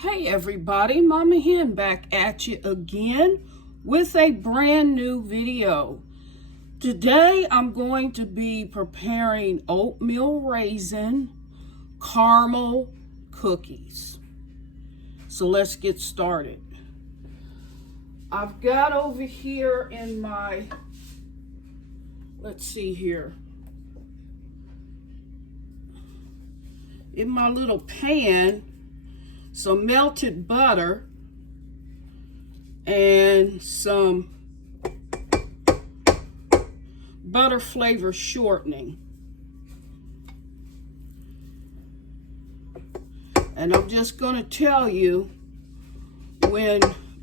Hey everybody, Mama Hen back at you again with a brand new video. Today I'm going to be preparing oatmeal raisin caramel cookies. So let's get started. I've got over here in my, let's see here, in my little pan, some melted butter and some butter flavor shortening. And I'm just going to tell you, when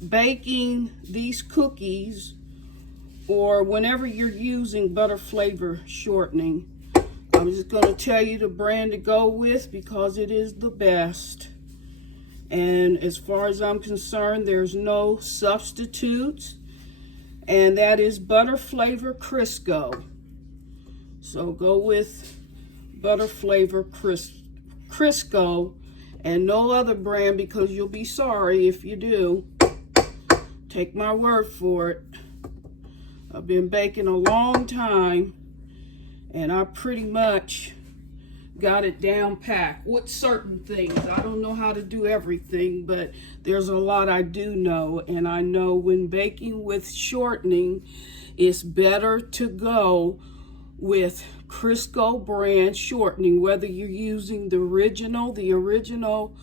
baking these cookies or whenever you're using butter flavor shortening, I'm just going to tell you the brand to go with because it is the best. And as far as I'm concerned, there's no substitutes, and that is butter flavor Crisco. So go with butter flavor Crisco and no other brand, because you'll be sorry if you do. Take my word for it. I've been baking a long time, and I pretty much got it down packed with certain things. I don't know how to do everything, but there's a lot I do know. And I know when baking with shortening, it's better to go with Crisco brand shortening, whether you're using the original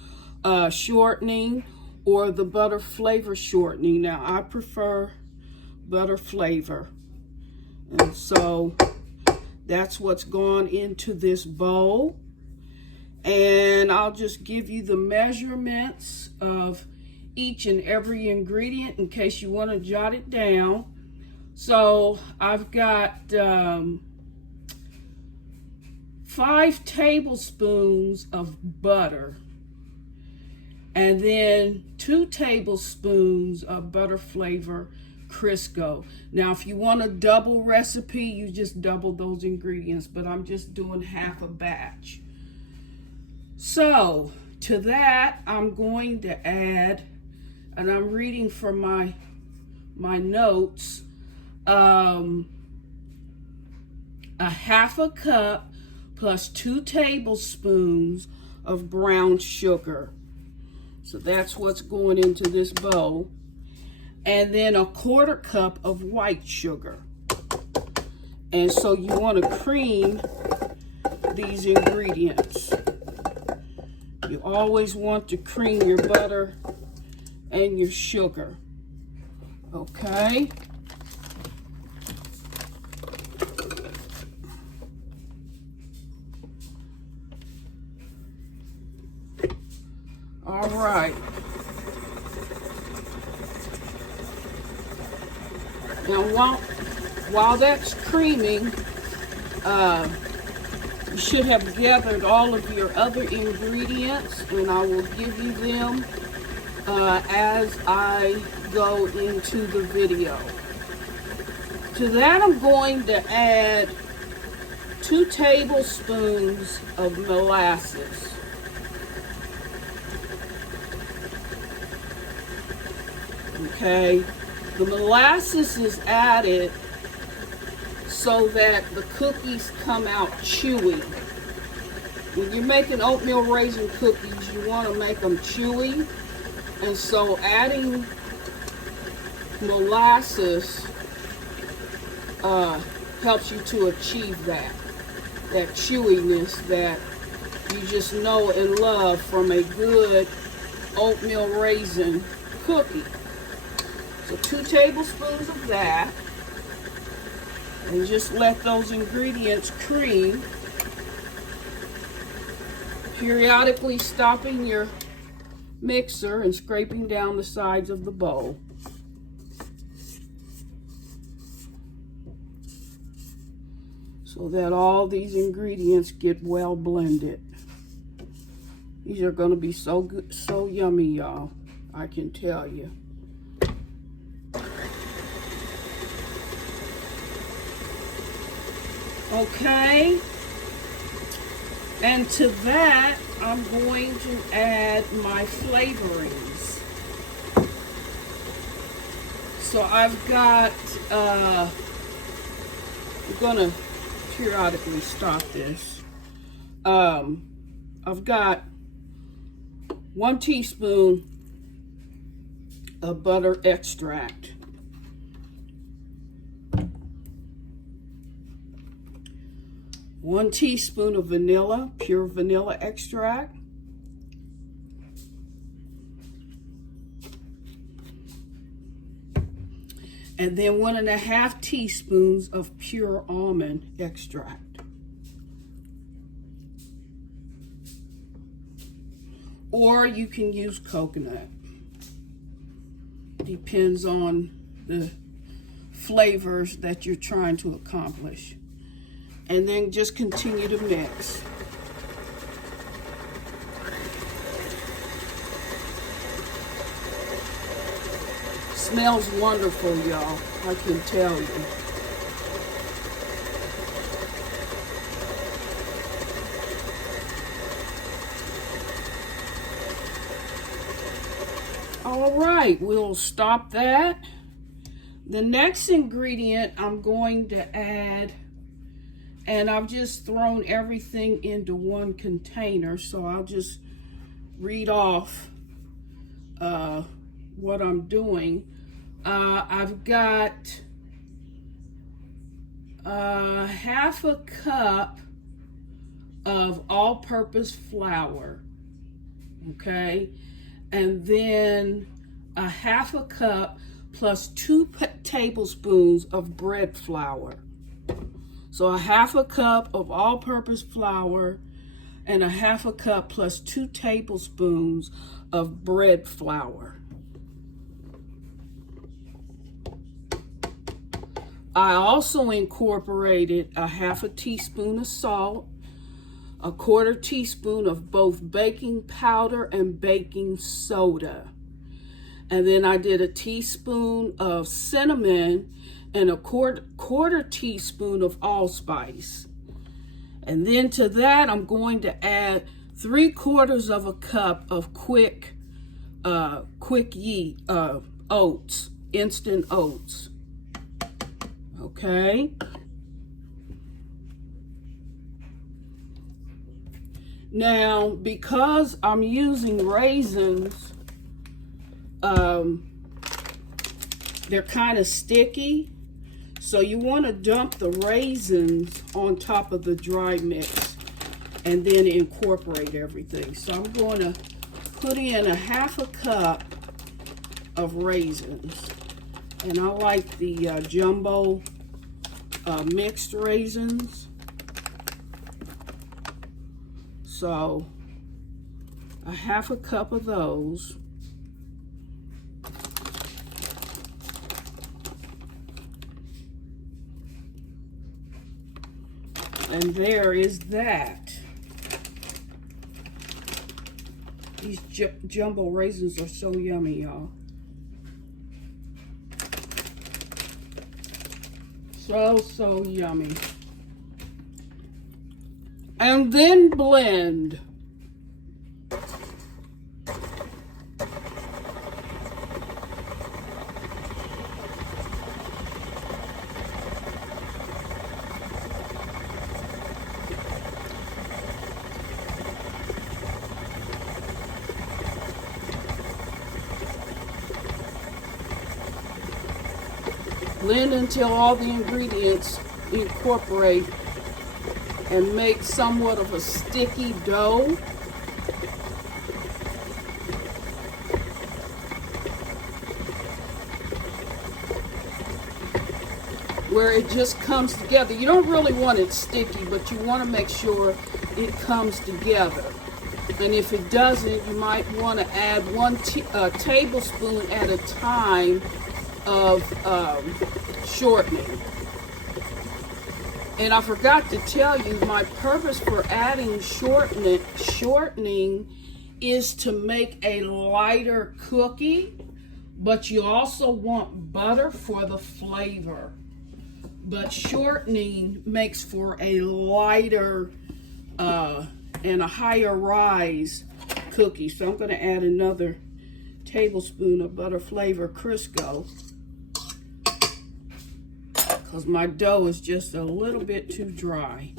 shortening or the butter flavor shortening. Now, I prefer butter flavor. And so that's what's gone into this bowl. And I'll just give you the measurements of each and every ingredient in case you want to jot it down. So I've got 5 tablespoons of butter, and then 2 tablespoons of butter flavor Crisco. Now, if you want a double recipe, you just double those ingredients, but I'm just doing half a batch. So to that, I'm going to add, and I'm reading from my notes, a half a cup plus 2 tablespoons of brown sugar. So that's what's going into this bowl. And then a 1/4 cup of white sugar. And so you want to cream these ingredients. You always want to cream your butter and your sugar. Okay? All right. Now, while that's creaming, you should have gathered all of your other ingredients, and I will give you them as I go into the video. To that, I'm going to add 2 tablespoons of molasses. Okay. The molasses is added so that the cookies come out chewy. When you're making oatmeal raisin cookies, you want to make them chewy. And so adding molasses helps you to achieve that chewiness that you just know and love from a good oatmeal raisin cookie. So 2 tablespoons of that, and just let those ingredients cream, periodically stopping your mixer and scraping down the sides of the bowl. So that all these ingredients get well blended. These are going to be so good, so yummy, y'all. I can tell you. Okay, And to that, I'm going to add my flavorings. So I've got, I'm gonna periodically stop this. I've got 1 teaspoon of butter extract. 1 teaspoon of vanilla, pure vanilla extract. And then 1.5 teaspoons of pure almond extract. Or you can use coconut. Depends on the flavors that you're trying to accomplish. And then just continue to mix. Smells wonderful, y'all. I can tell you. All right, we'll stop that. The next ingredient I'm going to add, and I've just thrown everything into one container, so I'll just read off what I'm doing. I've got 1/2 cup of all-purpose flour, okay? And then 1/2 cup plus 2 tablespoons of bread flour. So 1/2 cup of all-purpose flour and 1/2 cup plus 2 tablespoons of bread flour. I also incorporated 1/2 teaspoon of salt, 1/4 teaspoon of both baking powder and baking soda. And then I did a teaspoon of cinnamon and a quarter teaspoon of allspice. And then to that, I'm going to add 3/4 cup of quick oats, instant oats. Okay. Now, because I'm using raisins, they're kind of sticky. So you want to dump the raisins on top of the dry mix and then incorporate everything. So I'm going to put in 1/2 cup of raisins. And I like the jumbo mixed raisins. So 1/2 cup of those. And there is that. These jumbo raisins are so yummy, y'all. So yummy. And then blend. Blend until all the ingredients incorporate and make somewhat of a sticky dough. Where it just comes together. You don't really want it sticky, but you want to make sure it comes together. And if it doesn't, you might want to add 1 tablespoon at a time of shortening. And I forgot to tell you, my purpose for adding shortening is to make a lighter cookie, but you also want butter for the flavor. But shortening makes for a lighter and a higher rise cookie. So I'm going to add another tablespoon of butter flavor Crisco, because my dough is just a little bit too dry.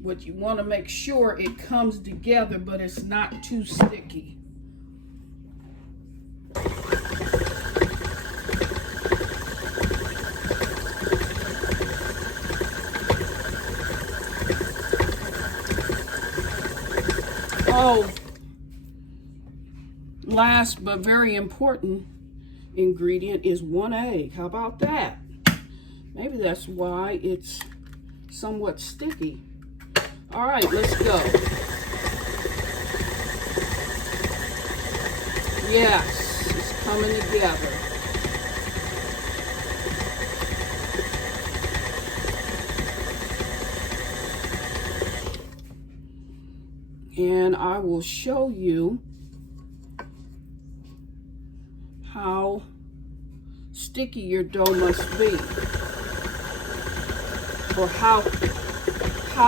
But you want to make sure it comes together, but it's not too sticky. Oh, last but very important ingredient is 1 egg. How about that? Maybe that's why it's somewhat sticky. All right, let's go. Yes, it's coming together. And I will show you how sticky your dough must be, or how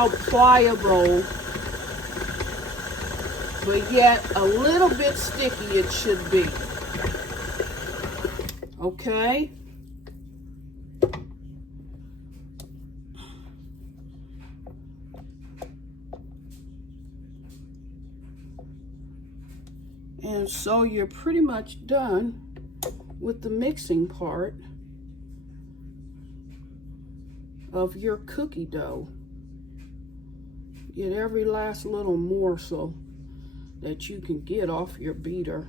pliable, but yet a little bit sticky it should be. Okay? And so you're pretty much done with the mixing part of your cookie dough. Get every last little morsel that you can get off your beater.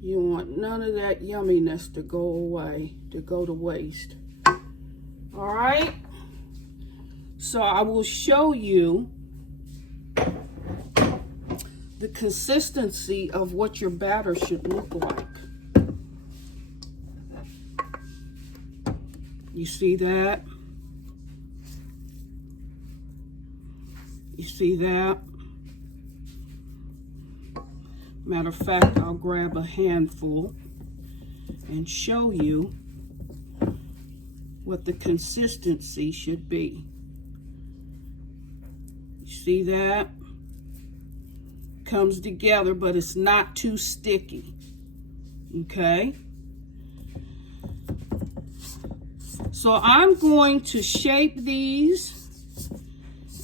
You want none of that yumminess to go away, to go to waste. All right? So I will show you the consistency of what your batter should look like. You see that? You see that? Matter of fact, I'll grab a handful and show you what the consistency should be. You see that? Comes together, but it's not too sticky. Okay? So I'm going to shape these.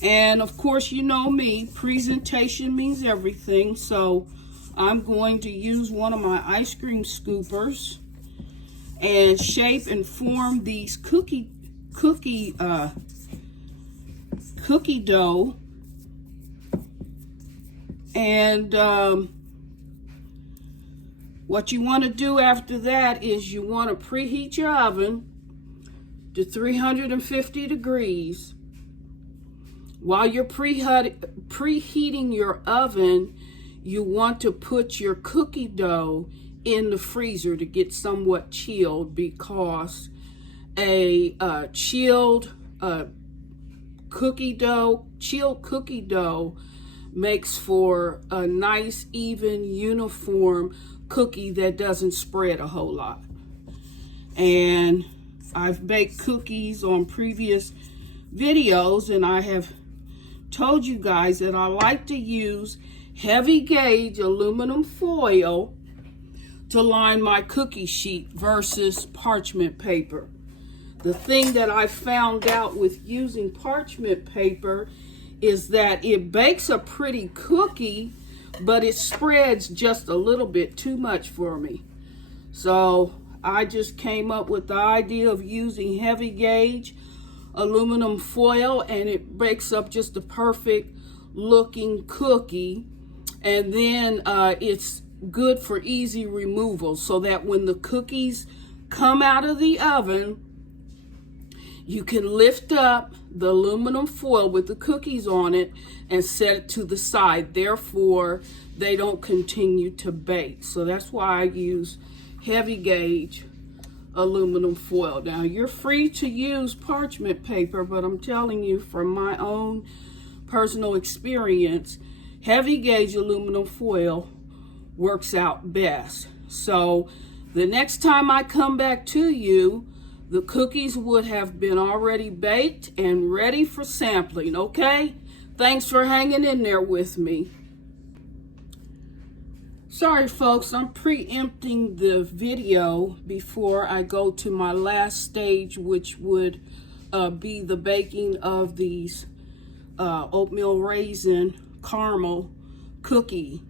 And of course, you know me, presentation means everything. So I'm going to use one of my ice cream scoopers and shape and form these cookie dough. And what you want to do after that is you want to preheat your oven to 350 degrees. While you're preheating your oven, you want to put your cookie dough in the freezer to get somewhat chilled, because a chilled cookie dough makes for a nice, even, uniform cookie that doesn't spread a whole lot. And I've baked cookies on previous videos, and I have told you guys that I like to use heavy gauge aluminum foil to line my cookie sheet versus parchment paper. The thing that I found out with using parchment paper is that it bakes a pretty cookie, but it spreads just a little bit too much for me. So I just came up with the idea of using heavy gauge aluminum foil, and it breaks up just a perfect looking cookie. And then it's good for easy removal, so that when the cookies come out of the oven, you can lift up the aluminum foil with the cookies on it and set it to the side. Therefore, they don't continue to bake. So that's why I use heavy gauge aluminum foil. Now, you're free to use parchment paper, but I'm telling you from my own personal experience, heavy gauge aluminum foil works out best. So the next time I come back to you, the cookies would have been already baked and ready for sampling, okay? Thanks for hanging in there with me. Sorry folks, I'm preempting the video before I go to my last stage, which would be the baking of these oatmeal raisin caramel cookie.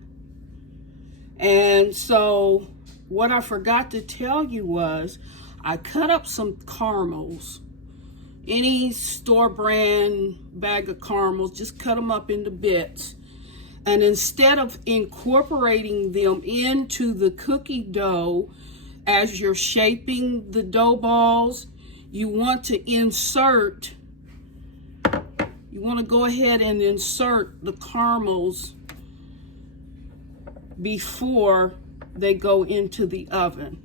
And so what I forgot to tell you was I cut up some caramels. Any store brand bag of caramels, just cut them up into bits. And instead of incorporating them into the cookie dough as you're shaping the dough balls, you want to go ahead and insert the caramels before they go into the oven.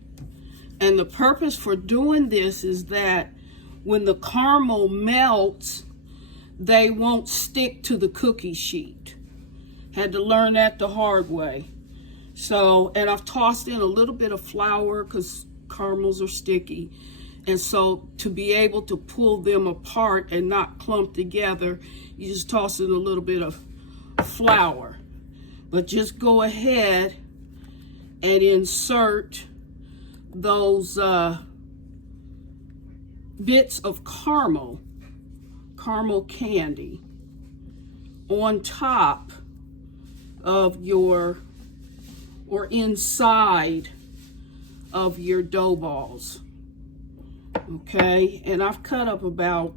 And the purpose for doing this is that when the caramel melts, they won't stick to the cookie sheet. Had to learn that the hard way. So, and I've tossed in a little bit of flour because caramels are sticky. And so to be able to pull them apart and not clump together, you just toss in a little bit of flour. But just go ahead and insert those bits of caramel candy on top of your, or inside of your dough balls. Okay, and I've cut up about,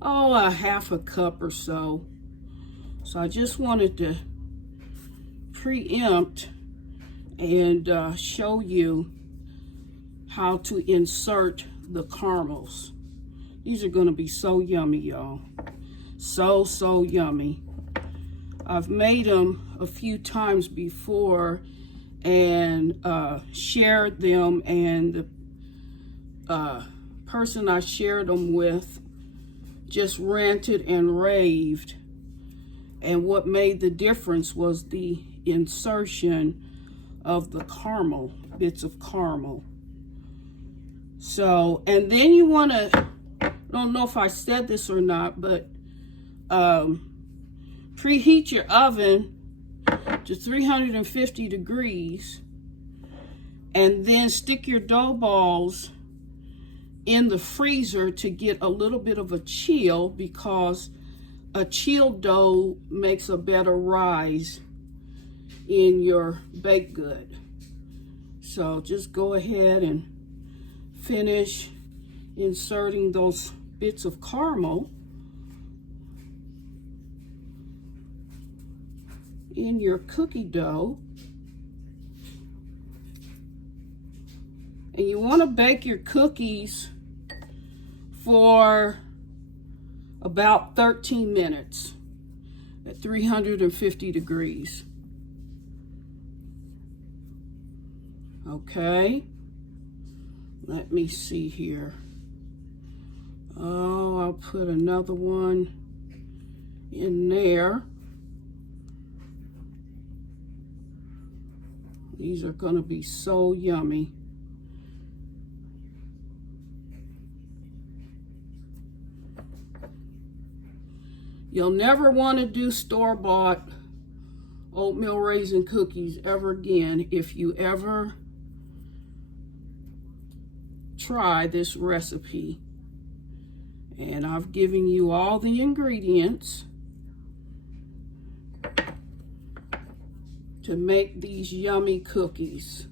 a half a cup or so. So I just wanted to preempt and show you how to insert the caramels. These are gonna be so yummy, y'all. So yummy. I've made them a few times before and shared them, and the person I shared them with just ranted and raved. And what made the difference was the insertion of the caramel, bits of caramel. So, and then you want to, I don't know if I said this or not, but preheat your oven to 350 degrees and then stick your dough balls in the freezer to get a little bit of a chill, because a chilled dough makes a better rise in your baked good. So just go ahead and finish inserting those bits of caramel in your cookie dough. And you want to bake your cookies for about 13 minutes at 350 degrees. Okay, let me see here. Oh, I'll put another one in there. These are going to be so yummy. You'll never want to do store-bought oatmeal raisin cookies ever again if you ever try this recipe. And I've given you all the ingredients to make these yummy cookies.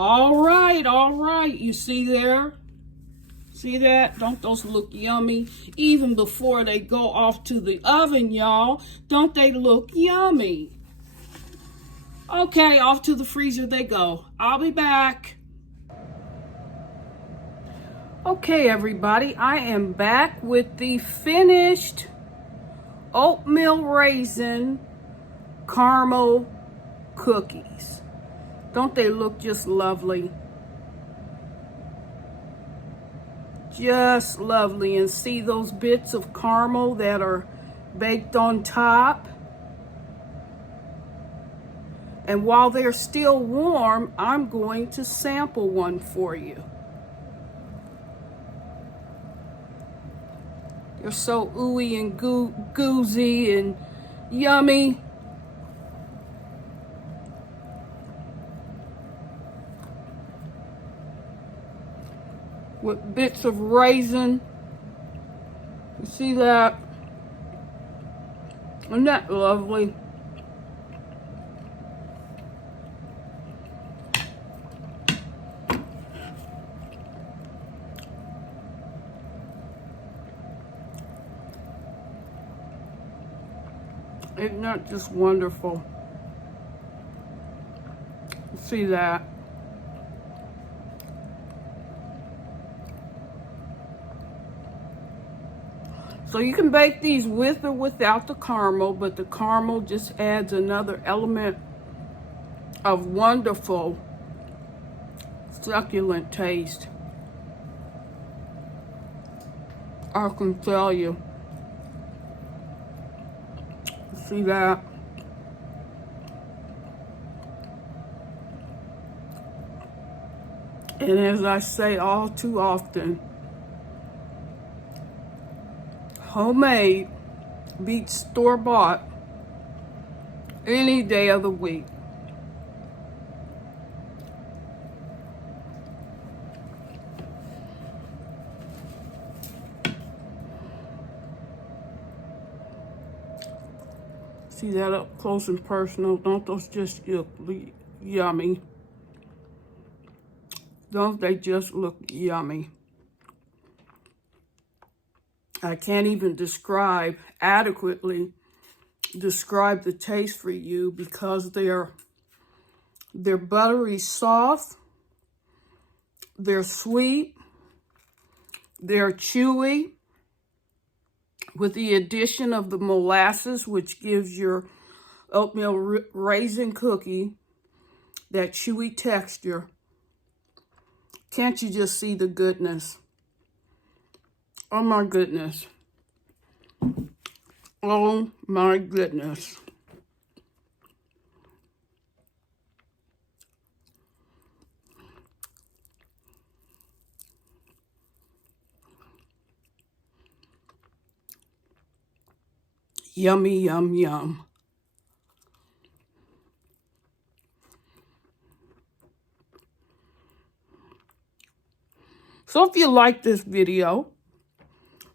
All right, you see there? See that? Don't those look yummy? Even before they go off to the oven, y'all, don't they look yummy? Okay, off to the freezer they go. I'll be back. Okay, everybody, I am back with the finished oatmeal raisin caramel cookies. Don't they look just lovely? just lovely. And see those bits of caramel that are baked on top? And while they're still warm, I'm going to sample one for you. They're so ooey and goozy and yummy. With bits of raisin. You see that? Isn't that lovely? Isn't that just wonderful? See that? So you can bake these with or without the caramel, but the caramel just adds another element of wonderful, succulent taste. I can tell you. See that? And as I say all too often, homemade beats store-bought any day of the week. See that up close and personal? Don't those just look yummy? Don't they just look yummy? I can't even adequately describe the taste for you because they're buttery soft, they're sweet, they're chewy, with the addition of the molasses, which gives your oatmeal raisin cookie that chewy texture. Can't you just see the goodness? Oh my goodness. Oh my goodness. Yummy, yum, yum. So if you like this video,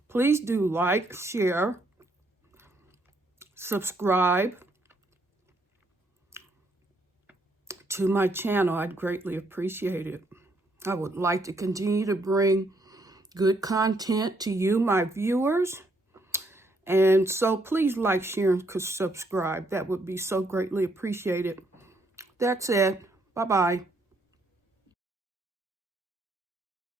please do like, share, subscribe to my channel. I'd greatly appreciate it. I would like to continue to bring good content to you, my viewers. And so please like, share, and subscribe. That would be so greatly appreciated. That's it. Bye-bye.